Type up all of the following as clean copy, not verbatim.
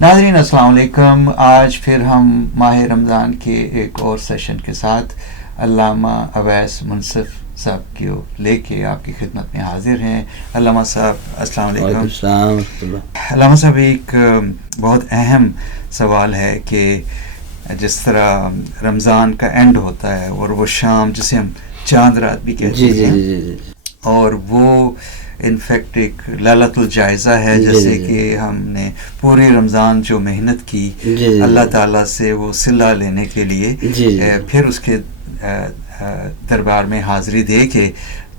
ناظرین السلام علیکم. آج پھر ہم ماہ رمضان کے ایک اور سیشن کے ساتھ علامہ اویس منصف صاحب کو لے کے آپ کی خدمت میں حاضر ہیں. علامہ صاحب السلام علیکم. علامہ صاحب ایک بہت اہم سوال ہے کہ جس طرح رمضان کا اینڈ ہوتا ہے اور وہ شام جسے ہم چاند رات بھی کہتے ہیں اور وہ انفیکٹ ایک لیلۃ الجائزہ ہے، جیسے کہ ہم نے پورے رمضان جو محنت کی اللہ تعالیٰ سے وہ صلہ لینے کے لیے پھر اس کے دربار میں حاضری دے کے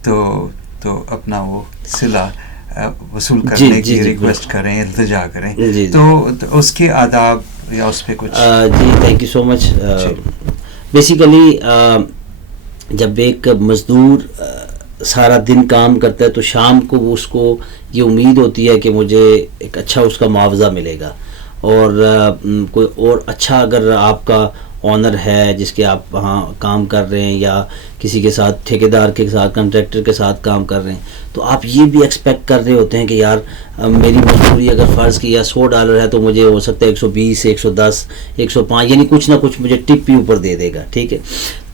تو اپنا وہ صلہ وصول کرنے کی ریکویسٹ کریں، التجا کریں، تو اس کے آداب یا اس پہ کچھ. جی thank you so much. Basically جب ایک مزدور سارا دن کام کرتا ہے تو شام کو اس کو یہ امید ہوتی ہے کہ مجھے ایک اچھا اس کا معاوضہ ملے گا، اور کوئی اور اچھا اگر آپ کا آنر ہے جس کے آپ وہاں کام کر رہے ہیں یا کسی کے ساتھ ٹھیکیدار کے ساتھ کنٹریکٹر کے ساتھ کام کر رہے ہیں، تو آپ یہ بھی ایکسپیکٹ کر رہے ہوتے ہیں کہ یار میری مزدوری اگر فرض کیا $100 ہے تو مجھے ہو سکتا ہے 120 110 105 یعنی کچھ نہ کچھ مجھے ٹپ بھی اوپر دے دے گا. ٹھیک ہے،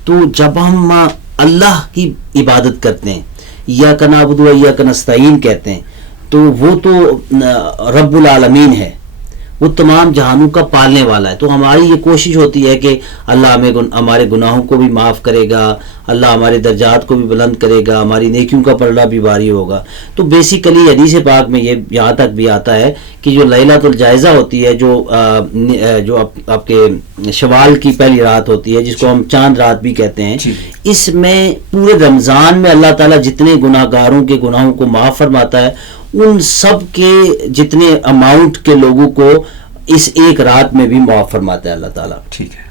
تو جب ہم اللہ کی عبادت کرتے ہیں، ایاک نعبد و ایاک نستعین کہتے ہیں، تو وہ تو رب العالمین ہے، وہ تمام جہانوں کا پالنے والا ہے. تو ہماری یہ کوشش ہوتی ہے کہ اللہ ہمارے گناہوں کو بھی معاف کرے گا، اللہ ہمارے درجات کو بھی بلند کرے گا، ہماری نیکیوں کا پلڑا بھی باری ہوگا. تو بیسیکلی حدیث پاک میں یہ یہاں تک بھی آتا ہے کہ جو لیلۃ الجائزہ ہوتی ہے، جو آپ کے شوال کی پہلی رات ہوتی ہے جس کو ہم چاند رات بھی کہتے ہیں، اس میں پورے رمضان میں اللہ تعالیٰ جتنے گناہ گاروں کے گناہوں کو معاف فرماتا ہے، ان سب کے جتنے اماؤنٹ کے لوگوں کو اس ایک رات میں بھی معاف فرماتا ہے اللہ تعالیٰ. ٹھیک ہے.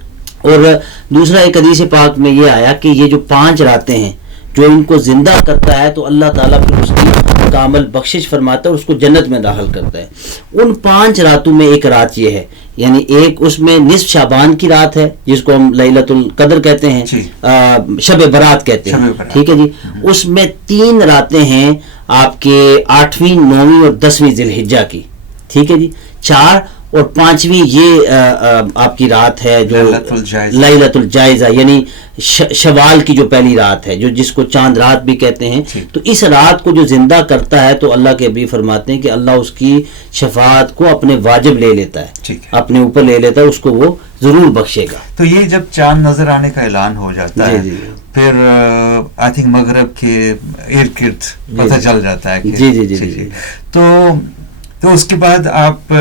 اور دوسرا ایک حدیث پاک میں یہ آیا کہ یہ جو 5 راتیں ہیں جو ان کو زندہ کرتا ہے تو اللہ تعالیٰ پھر اس کی کامل بخشش فرماتا ہے اور اس کو جنت میں داخل کرتا ہے. ان 5 راتوں میں ایک رات یہ ہے، یعنی ایک اس میں نصف شعبان کی رات ہے جس کو ہم لیلۃ القدر کہتے ہیں، شب برات کہتے ہیں. ٹھیک ہے جی. اس میں 3 راتیں ہیں آپ کے 8ویں 9ویں اور 10ویں ذی الحجہ کی. ٹھیک ہے جی. 4 اور 5ویں یہ آپ کی رات ہے جو لیلۃ الجائزہ یعنی شوال کی جو پہلی رات ہے، جو جس کو چاند رات بھی کہتے ہیں. تو اس رات کو جو زندہ کرتا ہے تو اللہ کے نبی فرماتے ہیں کہ اللہ اس کی شفاعت کو اپنے واجب لے لیتا ہے، اپنے اوپر لے لیتا ہے، اس کو وہ ضرور بخشے گا. تو یہ جب چاند نظر آنے کا اعلان ہو جاتا ہے پھر آئی تھنک مغرب کے ارد گرد پتہ چل جاتا ہے. جی. تو اس کے بعد آپ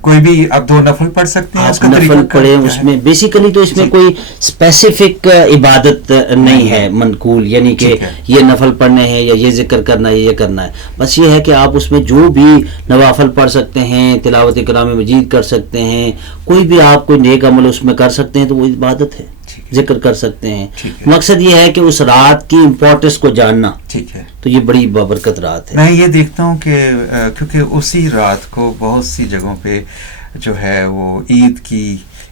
کوئی بھی آپ 2 نفل پڑھ سکتے ہیں. آپ نفل پڑھیں اس میں. بیسیکلی تو اس میں کوئی اسپیسیفک عبادت نہیں ہے منقول، یعنی کہ یہ نفل پڑھنے ہیں یا یہ ذکر کرنا ہے، یہ کرنا ہے. بس یہ ہے کہ آپ اس میں جو بھی نوافل پڑھ سکتے ہیں، تلاوت کلام مجید کر سکتے ہیں، کوئی بھی آپ کوئی نیک عمل اس میں کر سکتے ہیں، تو وہ عبادت ہے، ذکر کر سکتے ہیں. مقصد یہ ہے کہ اس رات کی امپورٹنس کو جاننا. ٹھیک ہے. تو یہ بڑی بابرکت رات ہے. میں یہ دیکھتا ہوں کہ کیونکہ اسی رات کو بہت سی جگہوں پہ جو ہے وہ عید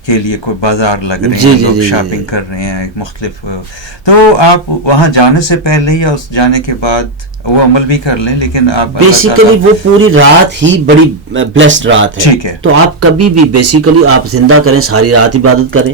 کے لیے کوئی بازار لگ رہے ہیں، لوگ شاپنگ کر رہے ہیں مختلف. تو آپ وہاں جانے سے پہلے یا اس جانے کے بعد وہ عمل بھی کر لیں، لیکن آپ بیسیکلی وہ پوری رات ہی بڑی بلیسڈ رات ہے. ٹھیک ہے. تو آپ کبھی بھی بیسیکلی آپ زندہ کریں، ساری رات عبادت کریں.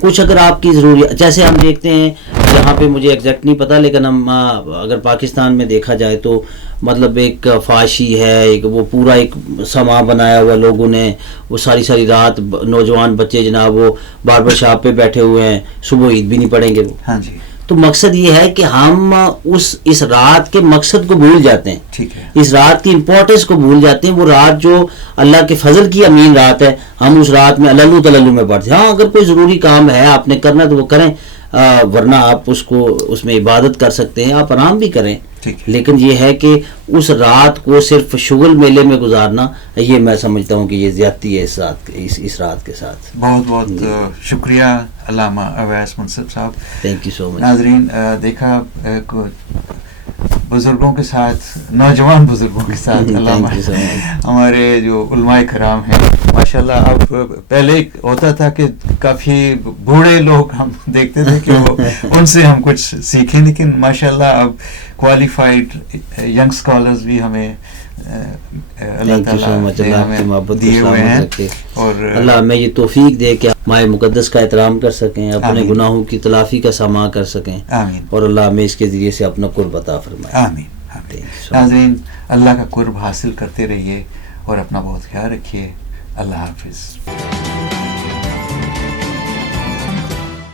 کچھ اگر آپ کی ضروری، جیسے ہم دیکھتے ہیں یہاں پہ مجھے ایگزیکٹ نہیں پتا، لیکن ہم اگر پاکستان میں دیکھا جائے تو مطلب ایک فاشی ہے، ایک وہ پورا ایک سما بنایا ہوا لوگوں نے، وہ ساری رات نوجوان بچے جناب وہ باربر شاپ پہ بیٹھے ہوئے ہیں، صبح عید بھی نہیں پڑھیں گے وہ. ہاں جی. تو مقصد یہ ہے کہ ہم اس رات کے مقصد کو بھول جاتے ہیں، اس رات کی امپورٹنس کو بھول جاتے ہیں. وہ رات جو اللہ کے فضل کی امین رات ہے، ہم اس رات میں عللو تللو میں پڑھتے ہیں. ہاں اگر کوئی ضروری کام ہے آپ نے کرنا تو وہ کریں، ورنہ آپ اس میں عبادت کر سکتے ہیں، آپ آرام بھی کریں. لیکن یہ ہے کہ اس رات کو صرف شغل میلے میں گزارنا، یہ میں سمجھتا ہوں کہ یہ زیادتی ہے اس رات کے ساتھ. بہت بہت شکریہ علامہ اویس منصف صاحب. تھینک یو سو مچ. ناظرین دیکھا بزرگوں کے ساتھ، نوجوان بزرگوں کے ساتھ علامہ ہمارے جو علماء کرام ہیں ماشاءاللہ. اب پہلے ہوتا تھا کہ کافی بوڑھے لوگ ہم دیکھتے تھے کہ وہ ان سے ہم کچھ سیکھیں، لیکن ماشاءاللہ اب کوالیفائڈ ینگ اسکالرز بھی ہمیں اللہ تعالیٰ نے ہمیں دیے ہوئے ہیں، اور اللہ ہمیں یہ توفیق دے کہ ماہ مقدس کا احترام کر سکیں، اپنے گناہوں کی تلافی کا ساماں کر سکیں، آمین، اور اللہ ہمیں اس کے ذریعے سے اپنا قرب عطا فرمائے. آمین. ناظرین، اللہ کا قرب حاصل کرتے رہیے اور اپنا بہت خیال رکھیے. اللہ حافظ.